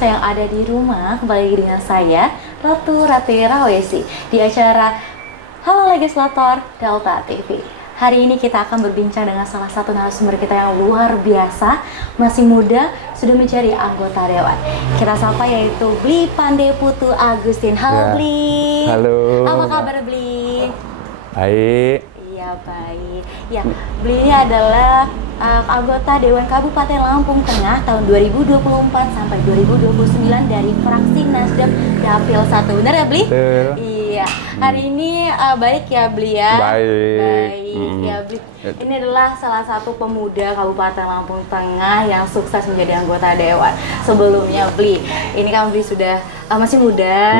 pemirsa yang ada di rumah, kembali lagi dengan saya, Ratu Ratih Rawesi, di acara Halo Legislator Delta TV. Hari ini kita akan berbincang dengan salah satu narasumber kita yang luar biasa, masih muda, sudah menjadi anggota Dewan. Kita sapa yaitu Bli Pandeputu Agustin. Halo Bli. Halo. Apa kabar Bli? Baik. Iya baik. Ya, Bli ini adalah anggota Dewan Kabupaten Lampung Tengah tahun 2024 sampai 2029 dari fraksi Nasdem Dapil 1. Benar ya Bli? Betul. Iya. Hari ini baik ya Bli ya? Baik. Ya Bli. Ini adalah salah satu pemuda Kabupaten Lampung Tengah yang sukses menjadi anggota Dewan. Sebelumnya Bli, ini kan Bli sudah masih muda,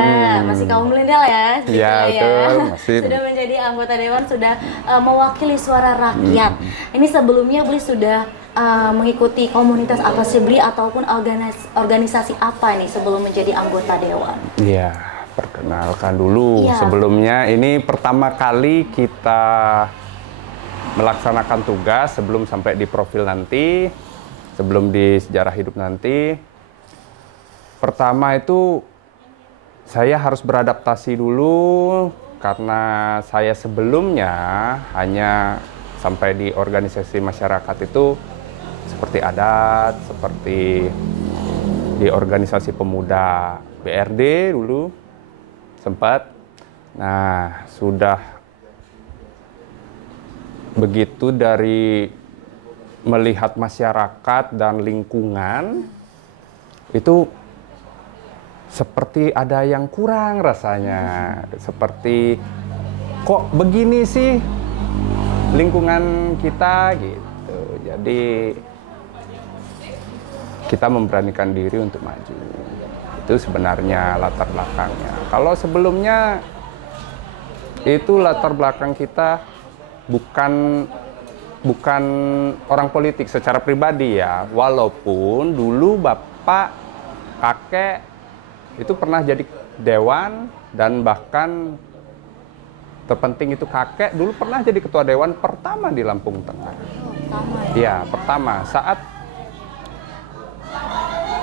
masih kaum milenial ya? Iya betul. Masih. Sudah menjadi anggota Dewan, sudah mewakili suara rakyat. Ini sebelumnya Bli sudah mengikuti komunitas apa sih Bli ataupun organisasi apa nih sebelum menjadi anggota Dewan? Iya, perkenalkan dulu. Iya. Sebelumnya ini pertama kali kita melaksanakan tugas sebelum sampai di profil nanti, sebelum di sejarah hidup nanti. Pertama itu saya harus beradaptasi dulu karena saya sebelumnya hanya sampai di organisasi masyarakat itu seperti adat, seperti di organisasi pemuda BRD dulu sempat. Nah, sudah begitu dari melihat masyarakat dan lingkungan itu seperti ada yang kurang rasanya. Seperti kok begini sih lingkungan kita gitu. Jadi kita memberanikan diri untuk maju. Itu sebenarnya latar belakangnya. Kalau sebelumnya itu latar belakang kita bukan orang politik secara pribadi ya. Walaupun dulu bapak, kakek itu pernah jadi dewan dan bahkan terpenting itu kakek dulu pernah jadi ketua dewan pertama di Lampung Tengah. Iya, pertama saat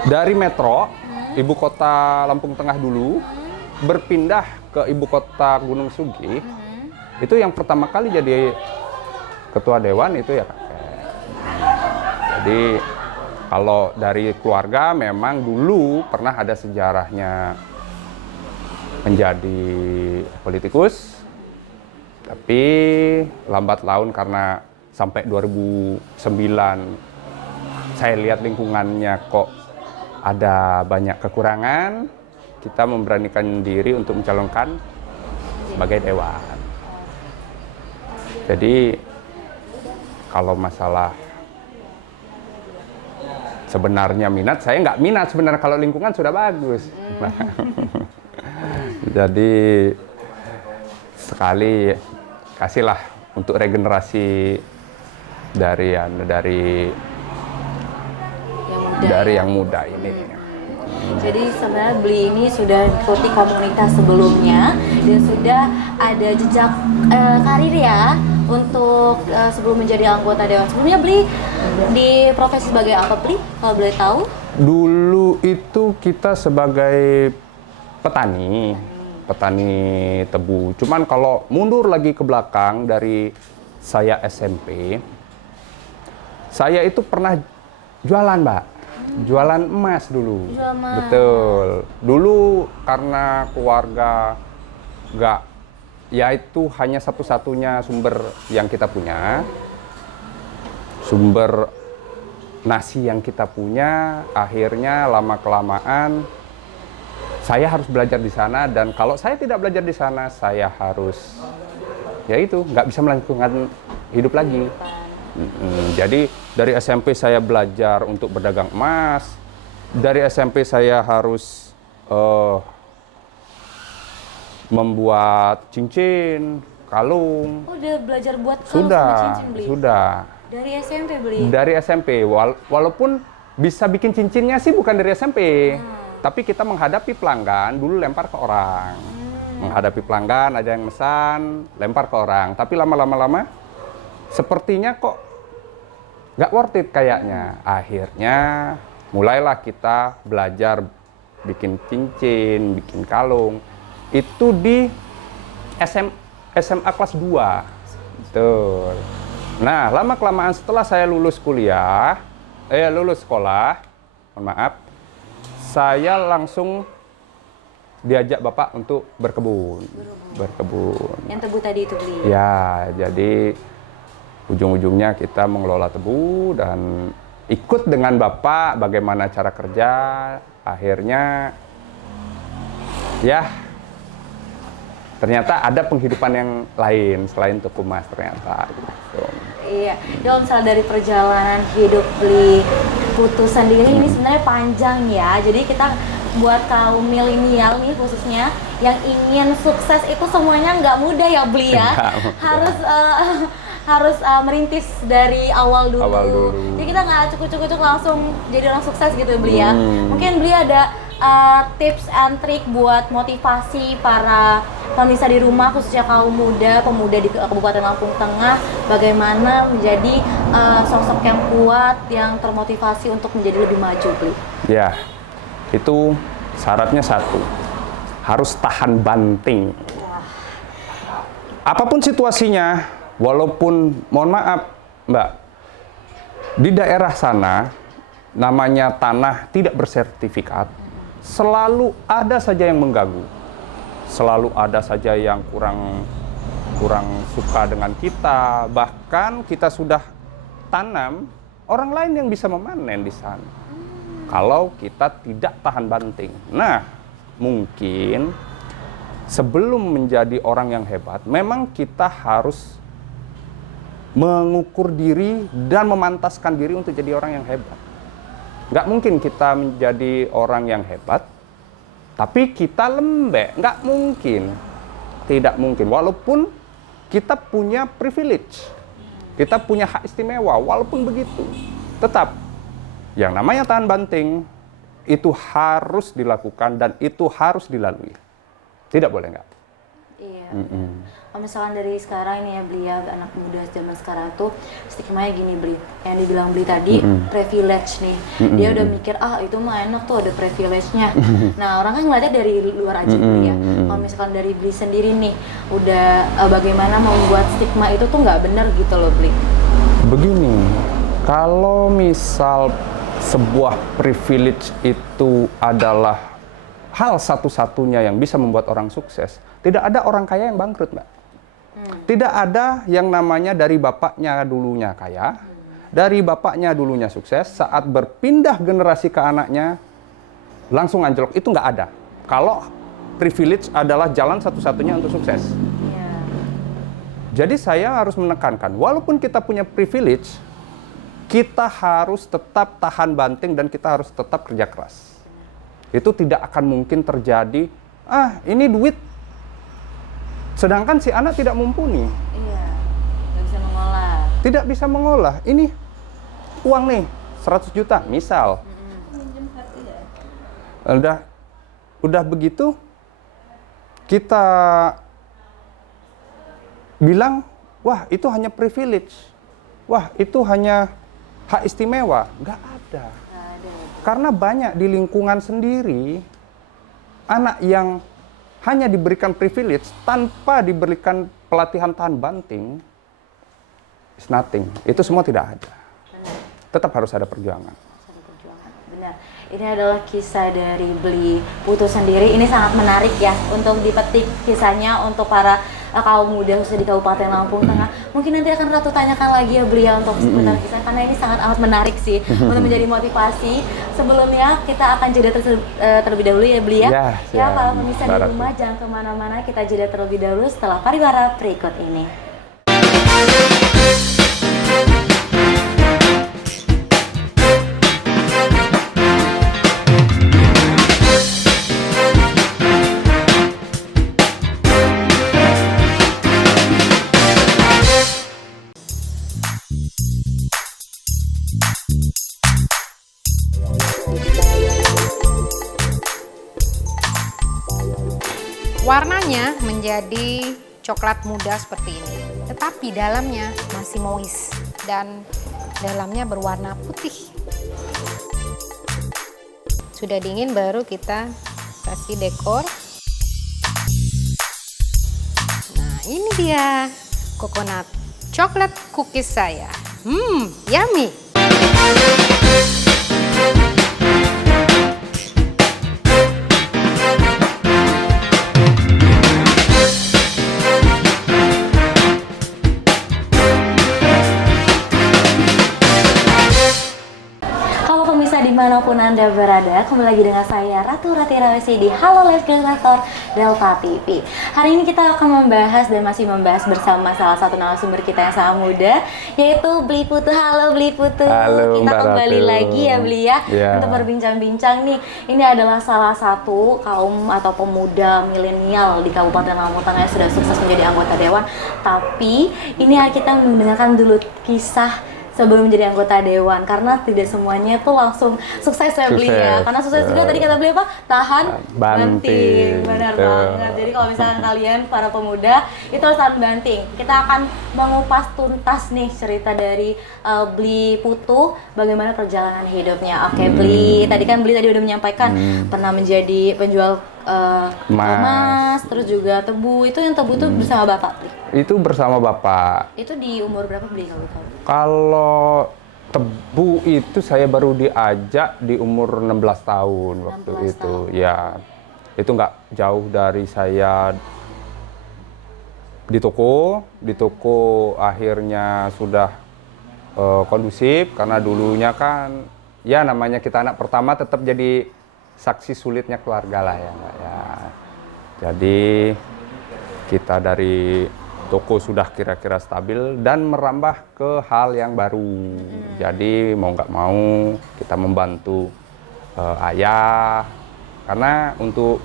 dari Metro, ibu kota Lampung Tengah dulu, berpindah ke ibu kota Gunung Sugi, itu yang pertama kali jadi ketua dewan itu ya kakek. Jadi kalau dari keluarga memang dulu pernah ada sejarahnya menjadi politikus, tapi lambat laun karena sampai 2009 saya lihat lingkungannya kok ada banyak kekurangan, kita memberanikan diri untuk mencalonkan sebagai dewan. Jadi kalau masalah sebenarnya minat, saya nggak minat sebenarnya kalau lingkungan sudah bagus. Jadi sekali kasihlah untuk regenerasi dari yang muda ini. Jadi sebenarnya Bli ini sudah mengikuti komunitas sebelumnya dan sudah ada jejak karir ya untuk sebelum menjadi anggota Dewan. Sebelumnya Bli di profesi sebagai apa Bli? Kalau boleh tahu? Dulu itu kita sebagai petani tebu. Cuman kalau mundur lagi ke belakang dari saya SMP, saya itu pernah jualan, Mbak. Jualan emas dulu. Jual emas. Betul. Dulu karena keluarga nggak, ya itu hanya satu-satunya sumber yang kita punya. Sumber nasi yang kita punya, akhirnya lama-kelamaan saya harus belajar di sana, dan kalau saya tidak belajar di sana, saya harus, ya itu, nggak bisa melanjutkan hidup lagi. Jadi dari SMP saya belajar untuk berdagang emas. Dari SMP saya harus membuat cincin, kalung. Oh, udah belajar buat kalung sama cincin Bli? Sudah. Dari SMP Bli? Dari SMP, walaupun bisa bikin cincinnya sih bukan dari SMP. Tapi kita menghadapi pelanggan, dulu lempar ke orang. Menghadapi pelanggan, ada yang mesan, lempar ke orang. Tapi lama-lama sepertinya kok nggak worth it kayaknya. Akhirnya mulailah kita belajar bikin cincin, bikin kalung. Itu di SMA kelas 2. Betul. Nah, lama-kelamaan setelah saya lulus sekolah, mohon maaf, saya langsung diajak bapak untuk berkebun. Yang tebu tadi itu beli. Ya, jadi ujung-ujungnya kita mengelola tebu dan ikut dengan bapak bagaimana cara kerja. Akhirnya, ya, ternyata ada penghidupan yang lain selain tuku emas ternyata. Gitu. Iya, kalau misalnya dari perjalanan hidup beli Putu sendiri ini sebenarnya panjang ya. Jadi kita buat kaum milenial nih khususnya yang ingin sukses itu semuanya nggak mudah ya beli ya. Harus merintis dari awal dulu. Jadi kita nggak cukup-cukup langsung jadi orang sukses gitu ya beli ya. Mungkin beli ada tips and trik buat motivasi para pemirsa di rumah khususnya kaum pemuda di Kabupaten Lampung Tengah bagaimana menjadi sosok yang kuat yang termotivasi untuk menjadi lebih maju beli. Ya, itu syaratnya satu, harus tahan banting. Apapun situasinya, walaupun mohon maaf Mbak, di daerah sana namanya tanah tidak bersertifikat, selalu ada saja yang mengganggu, selalu ada saja yang kurang suka dengan kita, bahkan kita sudah tanam, orang lain yang bisa memanen di sana. Kalau kita tidak tahan banting. Nah, mungkin sebelum menjadi orang yang hebat, memang kita harus mengukur diri dan memantaskan diri untuk jadi orang yang hebat. Nggak mungkin kita menjadi orang yang hebat, tapi kita lembek. Nggak mungkin. Tidak mungkin. Walaupun kita punya privilege, kita punya hak istimewa, walaupun begitu. Tetap, yang namanya tahan banting, itu harus dilakukan dan itu harus dilalui. Tidak boleh nggak. Iya. Kalau misalkan dari sekarang ini ya beli ya anak muda zaman sekarang tuh stigmanya gini beli, yang dibilang beli tadi privilege nih, dia udah mikir itu mah enak tuh ada privilege-nya. Nah orang kan ngeliatnya dari luar aja beli ya. Kalau misalkan dari beli sendiri nih, udah bagaimana membuat stigma itu tuh nggak benar gitu loh beli. Begini, kalau misal sebuah privilege itu adalah hal satu-satunya yang bisa membuat orang sukses, tidak ada orang kaya yang bangkrut, Mbak. Tidak ada yang namanya dari bapaknya dulunya kaya, dari bapaknya dulunya sukses, saat berpindah generasi ke anaknya, langsung anjlok. Itu nggak ada. Kalau privilege adalah jalan satu-satunya untuk sukses. Jadi saya harus menekankan, walaupun kita punya privilege, kita harus tetap tahan banting dan kita harus tetap kerja keras. Itu tidak akan mungkin terjadi, ini duit, sedangkan si anak tidak mumpuni. Iya, nggak bisa mengolah. Tidak bisa mengolah. Ini uang nih, 100 juta, misal. Udah begitu, kita bilang, wah itu hanya privilege. Wah itu hanya hak istimewa. Nggak ada. Karena banyak di lingkungan sendiri, anak yang hanya diberikan privilege tanpa diberikan pelatihan tahan banting, is nothing. Itu semua tidak ada. Tetap harus ada perjuangan. Benar. Ini adalah kisah dari Beli Putu sendiri. Ini sangat menarik ya untuk dipetik kisahnya untuk para kaum muda khususnya di Kabupaten Lampung Tengah. Mungkin nanti akan Ratu tanyakan lagi ya beliau untuk seputar kisah karena ini sangat amat menarik sih untuk menjadi motivasi. Sebelumnya kita akan jeda terlebih dahulu ya beli ya. Ya para pemirsa di rumah jangan kemana-mana, kita jeda terlebih dahulu setelah pariwara berikut ini. Warnanya menjadi coklat muda seperti ini, tetapi dalamnya masih moist dan dalamnya berwarna putih. Sudah dingin baru kita kasih dekor. Nah, ini dia coconut coklat cookies saya. Yummy. Kalau pemirsa dimanapun Anda berada, kembali lagi dengan saya Ratu Ratira Rawesi di Halo Live Creator Delta TV. Hari ini kita akan membahas dan masih membahas bersama salah satu narasumber kita yang sangat muda, yaitu Bli Putu. Halo Bli Putu. Halo, kita Mbak kembali Ratu. lagi ya Bli ya, Ya. untuk berbincang-bincang nih. Ini adalah salah satu kaum atau pemuda milenial di Kabupaten Lampung Tengah yang sudah sukses menjadi anggota dewan. Tapi ini kita mendengarkan dulu kisah sebelum menjadi anggota dewan, karena tidak semuanya tuh langsung sukses ya Bli ya. Sukses. Karena sukses juga tadi kata beli apa? Tahan Banting. Benar Betul. banget. Jadi kalau misalkan kalian para pemuda itu harus tahan banting. Kita akan mengupas tuntas nih cerita dari Bli Putu, bagaimana perjalanan hidupnya. Oke, Bli, tadi kan Bli udah menyampaikan pernah menjadi penjual emas, terus juga tebu. Itu yang tebu tuh bersama Bapak Bli. Itu bersama Bapak. Itu di umur berapa Bli kalau tahu? Kalau tebu itu saya baru diajak di umur 16 tahun waktu 16 itu. tahun. Ya, itu nggak jauh dari saya di toko. Di toko akhirnya sudah kondusif karena dulunya kan ya namanya kita anak pertama tetap jadi saksi sulitnya keluarga lah ya Mbak ya. Jadi kita dari toko sudah kira-kira stabil dan merambah ke hal yang baru. Jadi mau nggak mau kita membantu ayah, karena untuk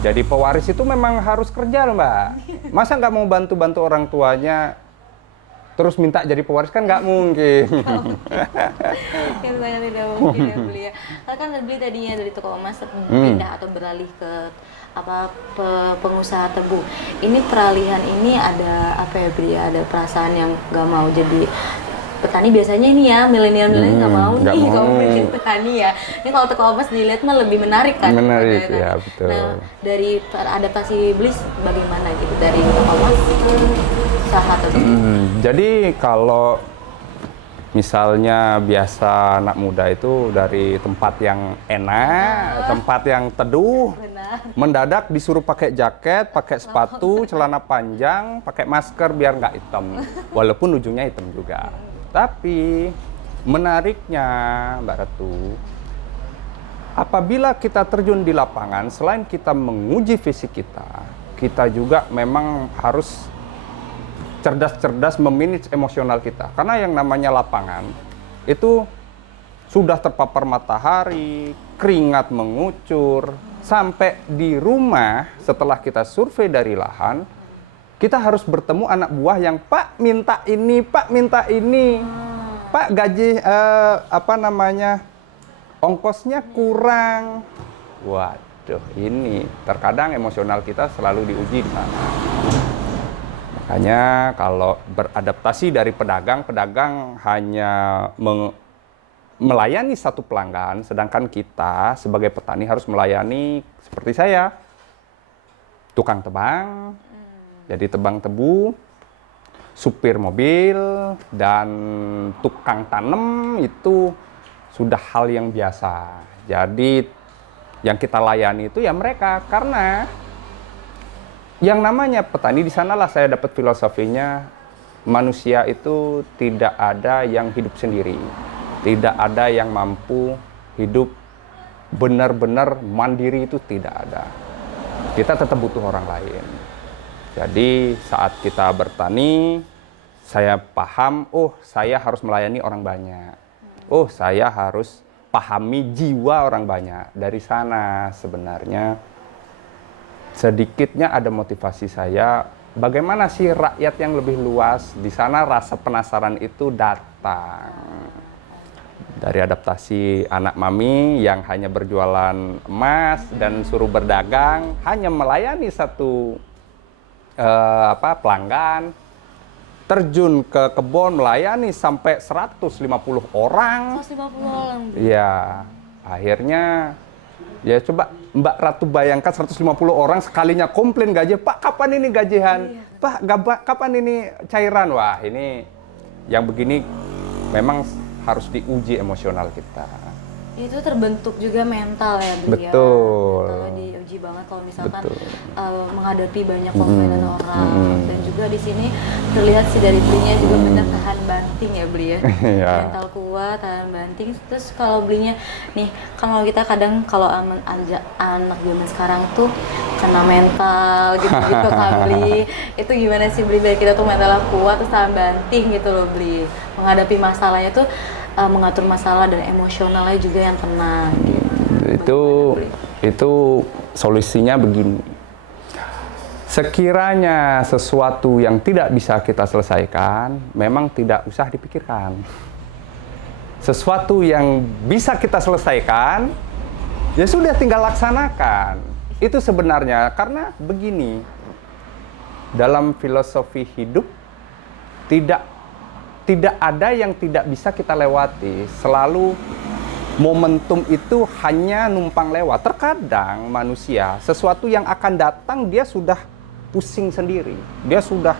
jadi pewaris itu memang harus kerja loh Mbak. Masa nggak mau bantu-bantu orang tuanya terus minta jadi pewaris kan nggak mungkin. Yang sangat tidak mungkin ya Beli ya. Karena kan Beli tadinya dari toko emas pindah atau beralih ke pengusaha tebu. Ini peralihan ini ada apa ya Beli? Ada perasaan yang nggak mau jadi petani. Biasanya ini ya milenial nggak mau nggak nih mau. kalau bikin petani ya. Ini kalau toko emas dilihat mah lebih menarik kan? Menarik, Gitu ya, kan. betul. Nah, dari adaptasi Beli bagaimana gitu dari toko emas ke usaha tebu? Jadi kalau misalnya biasa anak muda itu dari tempat yang enak, tempat yang teduh, Benar. mendadak disuruh pakai jaket, pakai sepatu, celana panjang, pakai masker biar nggak hitam. Walaupun ujungnya hitam juga. Tapi menariknya Mbak Ratu, apabila kita terjun di lapangan, selain kita menguji fisik kita juga memang harus cerdas-cerdas memanage emosional kita. Karena yang namanya lapangan itu sudah terpapar matahari, keringat mengucur, sampai di rumah setelah kita survei dari lahan, kita harus bertemu anak buah yang Pak minta ini, Pak minta ini, Pak gaji ongkosnya kurang. Waduh, ini terkadang emosional kita selalu diuji di sana. Makanya kalau beradaptasi dari pedagang hanya melayani satu pelanggan, sedangkan kita sebagai petani harus melayani seperti saya, tukang tebang, jadi tebang tebu, supir mobil, dan tukang tanam itu sudah hal yang biasa. Jadi yang kita layani itu ya mereka, karena yang namanya petani di sanalah saya dapat filosofinya, manusia itu tidak ada yang hidup sendiri, tidak ada yang mampu hidup benar-benar mandiri, itu tidak ada. Kita tetap butuh orang lain. Jadi saat kita bertani, saya paham, oh saya harus melayani orang banyak, oh saya harus pahami jiwa orang banyak. Dari sana sebenarnya sedikitnya ada motivasi saya, bagaimana sih rakyat yang lebih luas. Di sana rasa penasaran itu datang. Dari adaptasi anak mami yang hanya berjualan emas dan suruh berdagang, hanya melayani satu pelanggan, terjun ke kebun melayani sampai 150 orang. 150 orang. Iya. Akhirnya ya coba Mbak Ratu bayangkan 150 orang sekalinya komplain gaji, Pak kapan ini gajian? Pak kapan ini cairan? Wah ini yang begini memang harus diuji emosional kita. Itu terbentuk juga mental ya beliau. Betul. Mentalnya diuji banget kalau misalkan menghadapi banyak komplainan orang. Dan juga di sini terlihat sih dari belinya juga benar tahan banting ya beli ya. Mental kuat, tahan banting. Terus kalau belinya nih, kalau kita kadang kalau anak zaman sekarang tuh kena mental gitu-gitu kan beli. Itu gimana sih beli biar kita tuh mentalnya kuat terus tahan banting gitu loh beli. Menghadapi masalahnya tuh mengatur masalah dan emosionalnya juga yang tenang gitu. Itu solusinya begini. Sekiranya sesuatu yang tidak bisa kita selesaikan, memang tidak usah dipikirkan. Sesuatu yang bisa kita selesaikan, ya sudah tinggal laksanakan. Itu sebenarnya karena begini. Dalam filosofi hidup tidak ada yang tidak bisa kita lewati. Selalu momentum itu hanya numpang lewat. Terkadang manusia, sesuatu yang akan datang dia sudah pusing sendiri. Dia sudah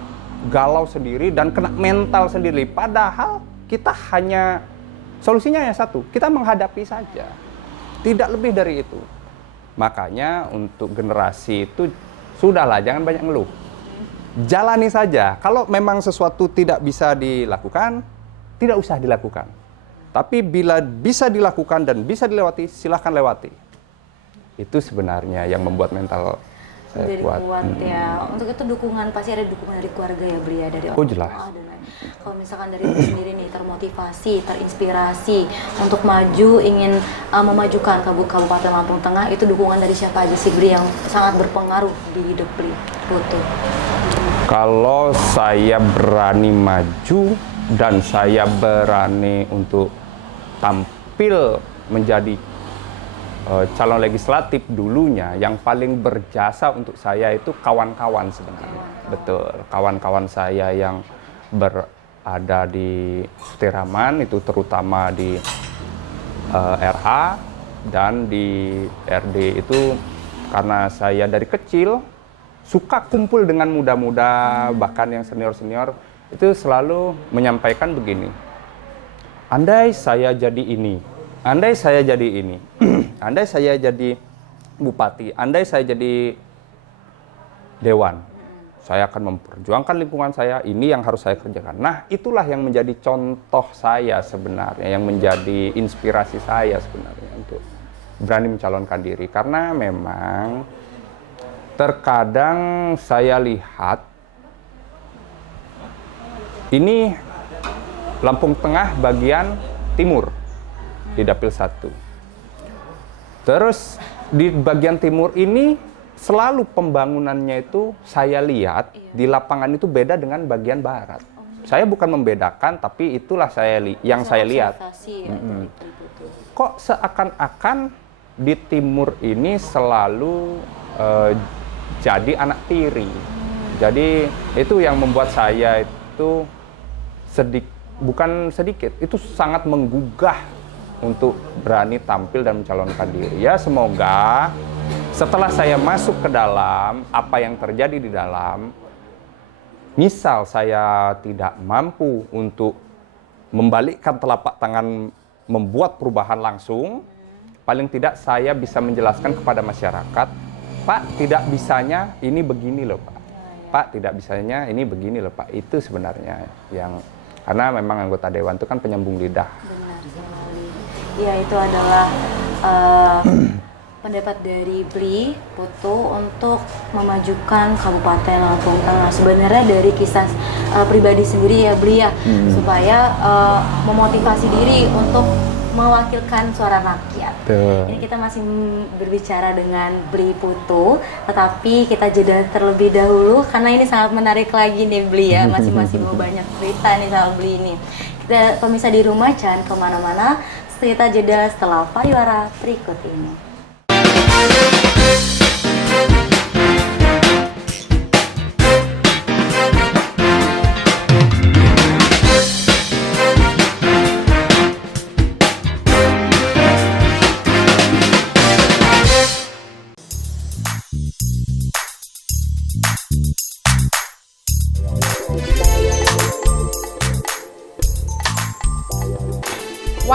galau sendiri dan kena mental sendiri. Padahal kita hanya, solusinya hanya satu, kita menghadapi saja. Tidak lebih dari itu. Makanya untuk generasi itu, sudahlah jangan banyak ngeluh. Jalani saja. Kalau memang sesuatu tidak bisa dilakukan, tidak usah dilakukan. Tapi bila bisa dilakukan dan bisa dilewati, silahkan lewati. Itu sebenarnya yang membuat mental saya kuat. Ya. Untuk itu dukungan, pasti ada dukungan dari keluarga ya beli ya, dari orang jelas. Kalau misalkan dari diri sendiri nih termotivasi, terinspirasi untuk maju, ingin memajukan Kabupaten Lampung Tengah, itu dukungan dari siapa aja sih beli yang sangat berpengaruh di hidup beli Putu? Kalau saya berani maju dan saya berani untuk tampil menjadi calon legislatif dulunya, yang paling berjasa untuk saya itu kawan-kawan sebenarnya. Betul, kawan-kawan saya yang berada di Tiraman, itu terutama di RH dan di RD itu, karena saya dari kecil suka kumpul dengan muda-muda, bahkan yang senior-senior, itu selalu menyampaikan begini. Andai saya jadi ini, andai saya jadi ini, andai saya jadi bupati, andai saya jadi dewan, saya akan memperjuangkan lingkungan saya, ini yang harus saya kerjakan. Nah, itulah yang menjadi contoh saya sebenarnya, yang menjadi inspirasi saya sebenarnya untuk berani mencalonkan diri. Karena memang terkadang saya lihat ini Lampung Tengah bagian timur di Dapil 1. Terus di bagian timur ini selalu pembangunannya itu saya lihat di lapangan itu beda dengan bagian barat. Saya bukan membedakan, tapi itulah saya lihat. Kok seakan-akan di timur ini selalu jadi anak tiri. Jadi itu yang membuat saya itu bukan sedikit, itu sangat menggugah untuk berani tampil dan mencalonkan diri. Ya semoga setelah saya masuk ke dalam, apa yang terjadi di dalam, misal saya tidak mampu untuk membalikkan telapak tangan membuat perubahan langsung, paling tidak saya bisa menjelaskan kepada masyarakat, Pak, tidak bisanya ini begini loh Pak. Pak, tidak bisanya ini begini loh Pak. Itu sebenarnya yang, karena memang anggota dewan itu kan penyambung lidah. Benar sekali. Ya, itu adalah pendapat dari Bli Putu untuk memajukan Kabupaten Lampung Tengah. Sebenarnya dari kisah pribadi sendiri ya Bli ya, supaya memotivasi diri untuk mewakilkan suara rakyat. Ini kita masih berbicara dengan Bli Putu, tetapi kita jeda terlebih dahulu karena ini sangat menarik lagi nih Bli ya, masih mau banyak cerita nih sama Bli ini. Kita pemirsa di rumah jangan kemana-mana, kita jeda setelah pariwara berikut ini.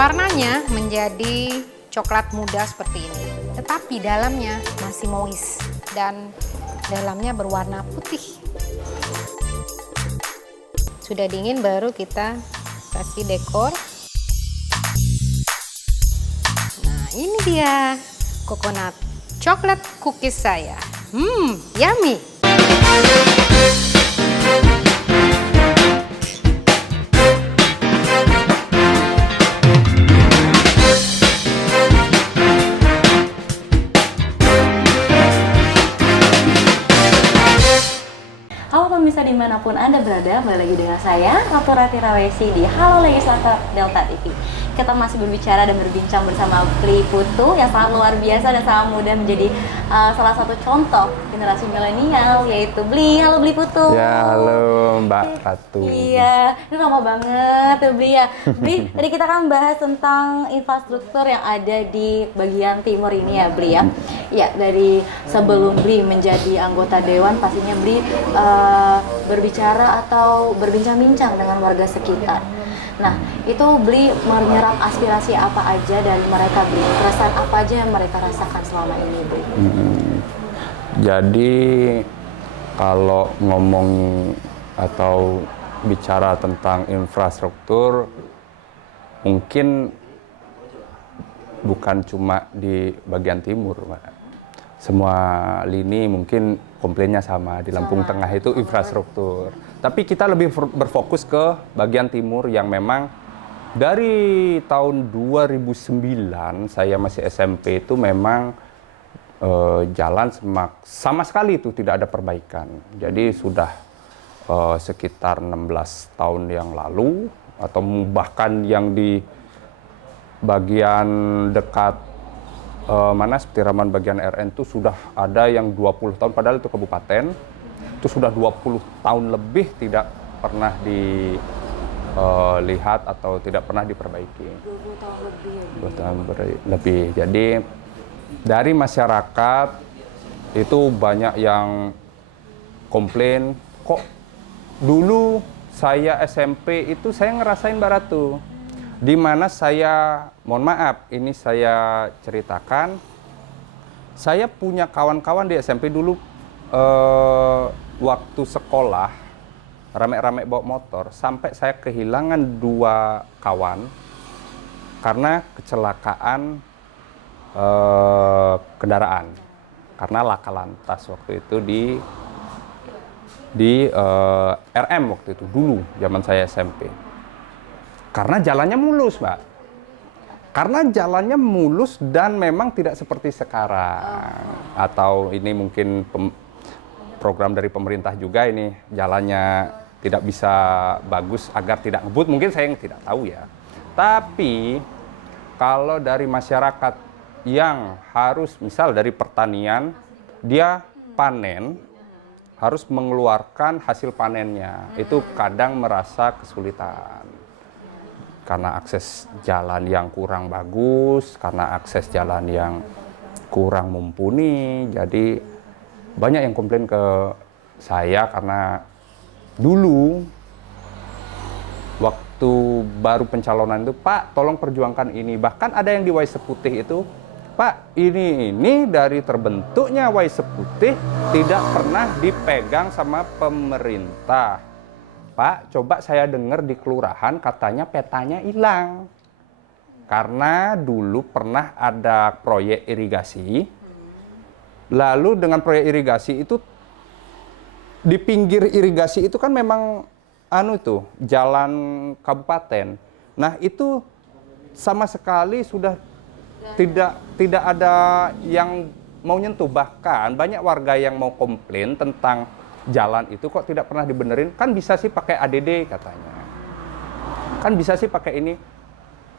Warnanya menjadi coklat muda seperti ini, tetapi dalamnya masih moist dan dalamnya berwarna putih. Sudah dingin baru kita kasih dekor. Nah, ini dia coconut coklat cookies saya. Yummy. Halo pemirsa dimanapun Anda berada, kembali lagi dengan saya, Ratu Ratira Wesi di Halo Legislator Delta TV. Kita masih berbicara dan berbincang bersama Bli Putu yang sangat luar biasa dan sangat muda menjadi salah satu contoh generasi milenial, yaitu Bli. Halo Bli Putu. Ya, halo Mbak Ratu. Iya, ini lama banget tuh Bli ya. Bli, tadi kita kan bahas tentang infrastruktur yang ada di bagian timur ini ya Bli ya. Ya, dari sebelum Bli menjadi anggota dewan, pastinya Bli berbicara atau berbincang-bincang dengan warga sekitar. Nah, itu Bli menyerap aspirasi apa aja dari mereka Bli? Perasaan apa aja yang mereka rasakan selama ini Bli? Jadi kalau ngomong atau bicara tentang infrastruktur, mungkin bukan cuma di bagian timur, Mbak. Semua lini mungkin komplainnya sama, di Lampung Tengah itu infrastruktur. Tapi kita lebih berfokus ke bagian timur yang memang dari tahun 2009 saya masih SMP itu memang jalan sama sekali itu tidak ada perbaikan. Jadi sudah sekitar 16 tahun yang lalu atau bahkan yang di bagian dekat seperti Raman bagian RN itu sudah ada yang 20 tahun, padahal itu kabupaten, itu sudah 20 tahun lebih tidak pernah dilihat atau tidak pernah diperbaiki. 20 tahun lebih ya, 20 tahun lebih. Jadi dari masyarakat itu banyak yang komplain, kok dulu saya SMP itu saya ngerasain Mbak Ratu, di mana saya, mohon maaf, ini saya ceritakan, saya punya kawan-kawan di SMP dulu waktu sekolah, rame-rame bawa motor, sampai saya kehilangan 2 kawan karena kecelakaan kendaraan, karena laka lantas waktu itu di RM waktu itu, dulu zaman saya SMP. Karena jalannya mulus, Mbak. Karena jalannya mulus dan memang tidak seperti sekarang. Atau ini mungkin program dari pemerintah juga ini, jalannya tidak bisa bagus agar tidak ngebut. Mungkin saya yang tidak tahu ya. Tapi kalau dari masyarakat yang harus, misal dari pertanian, dia panen, harus mengeluarkan hasil panennya. Itu kadang merasa kesulitan. Karena akses jalan yang kurang bagus, karena akses jalan yang kurang mumpuni, jadi banyak yang komplain ke saya karena dulu waktu baru pencalonan itu, Pak tolong perjuangkan ini. Bahkan ada yang di Wais Putih itu, Pak ini dari terbentuknya Wais Putih tidak pernah dipegang sama pemerintah. Pak, coba saya dengar di kelurahan katanya petanya hilang. Karena dulu pernah ada proyek irigasi. Lalu dengan proyek irigasi itu, di pinggir irigasi itu kan memang jalan kabupaten. Nah, itu sama sekali sudah tidak ada yang mau nyentuh. Bahkan banyak warga yang mau komplain tentang jalan itu kok tidak pernah dibenerin, kan bisa sih pakai ADD katanya, kan bisa sih pakai ini,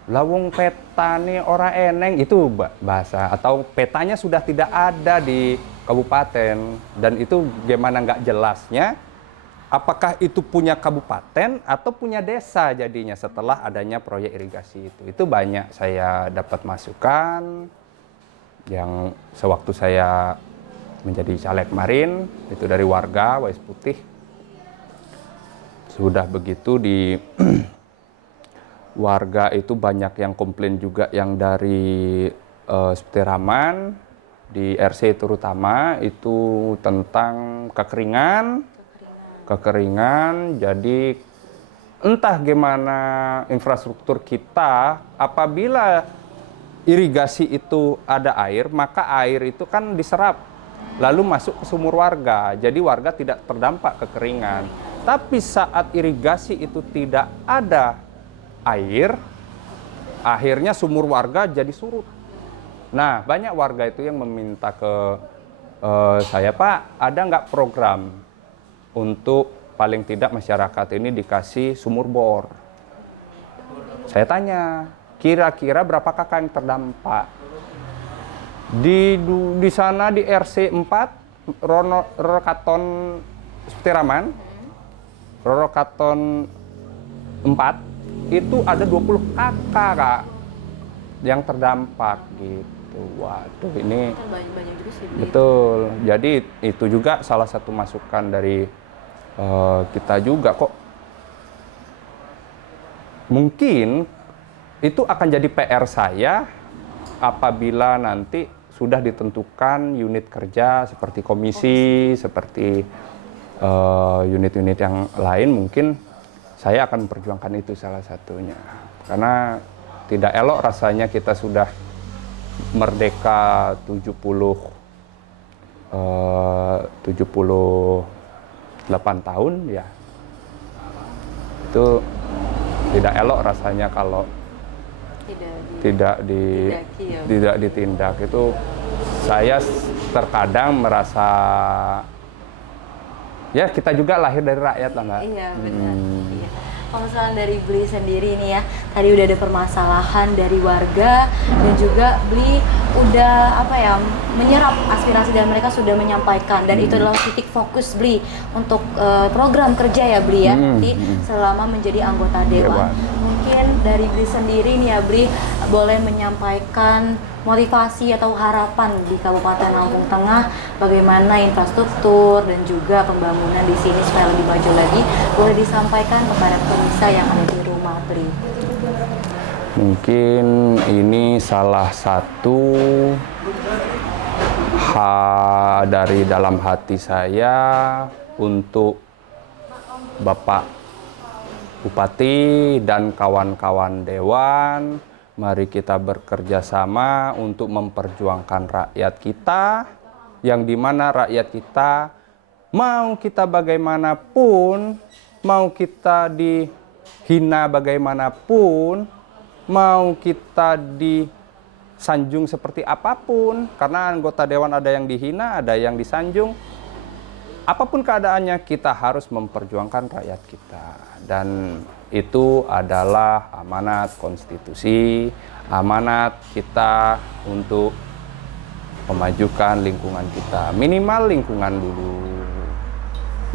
lawung peta nih ora eneng, itu bahasa, atau petanya sudah tidak ada di kabupaten, dan itu gimana nggak jelasnya, apakah itu punya kabupaten atau punya desa jadinya setelah adanya proyek irigasi itu banyak saya dapat masukan, yang sewaktu saya menjadi caleg kemarin, itu dari warga Wais Putih. Sudah begitu warga itu banyak yang komplain juga yang dari seperti Raman, di RC terutama itu tentang kekeringan. Jadi entah gimana infrastruktur kita, apabila irigasi itu ada air, maka air itu kan diserap lalu masuk ke sumur warga. Jadi warga tidak terdampak kekeringan. Tapi saat irigasi itu tidak ada air, akhirnya sumur warga jadi surut. Nah, banyak warga itu yang meminta ke saya, Pak, ada nggak program untuk paling tidak masyarakat ini dikasih sumur bor? Saya tanya, kira-kira berapa kakak yang terdampak? Di sana di RC 4, Rorokaton Septiraman, Rorokaton 4, itu ada 20 kakak, Kak, yang terdampak gitu. Waduh, ini Banyak juga sih. betul. Jadi itu juga salah satu masukan dari kita juga kok. Mungkin itu akan jadi PR saya apabila nanti sudah ditentukan unit kerja seperti komisi, seperti unit-unit yang lain, mungkin saya akan memperjuangkan itu salah satunya. Karena tidak elok rasanya kita sudah merdeka 78 tahun ya. Itu tidak elok rasanya kalau tidak ditindak. Itu saya terkadang merasa ya kita juga lahir dari rakyat lah, Mbak. Iya, benar. Iya. Kalau misalnya dari Bli sendiri nih ya, tadi udah ada permasalahan dari warga dan juga Bli udah menyerap aspirasi dan mereka sudah menyampaikan, dan itu adalah titik fokus Bli untuk program kerja ya Bli ya, nanti selama menjadi anggota dewan. Mungkin dari Bli sendiri nih ya Bli, boleh menyampaikan motivasi atau harapan di Kabupaten Lampung Tengah, bagaimana infrastruktur dan juga pembangunan di sini supaya lebih maju lagi, boleh disampaikan kepada pemirsa yang ada di rumah Bli. Mungkin ini salah satu dari dalam hati saya untuk Bapak Bupati dan kawan-kawan dewan. Mari kita bekerja sama untuk memperjuangkan rakyat kita, yang dimana rakyat kita mau kita bagaimanapun, mau kita dihina bagaimanapun, mau kita disanjung seperti apapun, karena anggota dewan ada yang dihina, ada yang disanjung. Apapun keadaannya, kita harus memperjuangkan rakyat kita. Dan itu adalah amanat konstitusi, amanat kita untuk memajukan lingkungan kita. Minimal lingkungan dulu.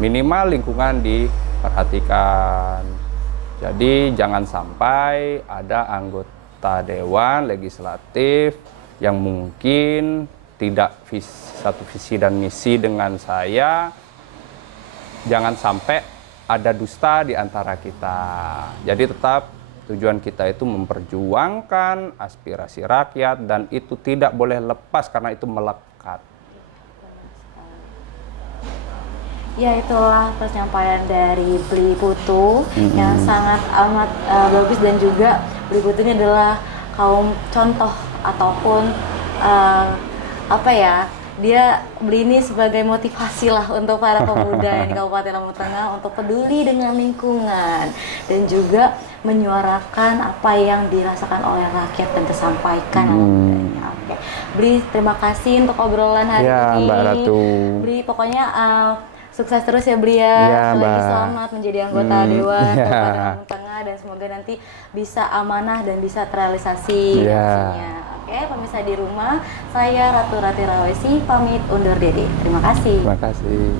Minimal lingkungan diperhatikan. Jadi jangan sampai ada anggota dewan legislatif yang mungkin tidak satu visi dan misi dengan saya. Jangan sampai ada dusta di antara kita. Jadi tetap tujuan kita itu memperjuangkan aspirasi rakyat, dan itu tidak boleh lepas karena itu melekat. Ya, itulah penyampaian dari Bli Putu yang sangat amat bagus, dan juga Bli Putu ini adalah kaum contoh ataupun dia Bli ini sebagai motivasi lah untuk para pemuda di Kabupaten Lampung Tengah untuk peduli dengan lingkungan dan juga menyuarakan apa yang dirasakan oleh rakyat dan tersampaikan oleh pemudanya. Oke. Bli, terima kasih untuk obrolan hari ini. Mbak Ratu. Bli, pokoknya sukses terus ya Bli ya. Lagi selamat menjadi anggota Dewan Kabupaten Lampung Tengah, dan semoga nanti bisa amanah dan bisa terrealisasi hasilnya. Oke, pemirsa di rumah, saya Ratu Ratira Rawesi pamit undur diri. Terima kasih. Terima kasih.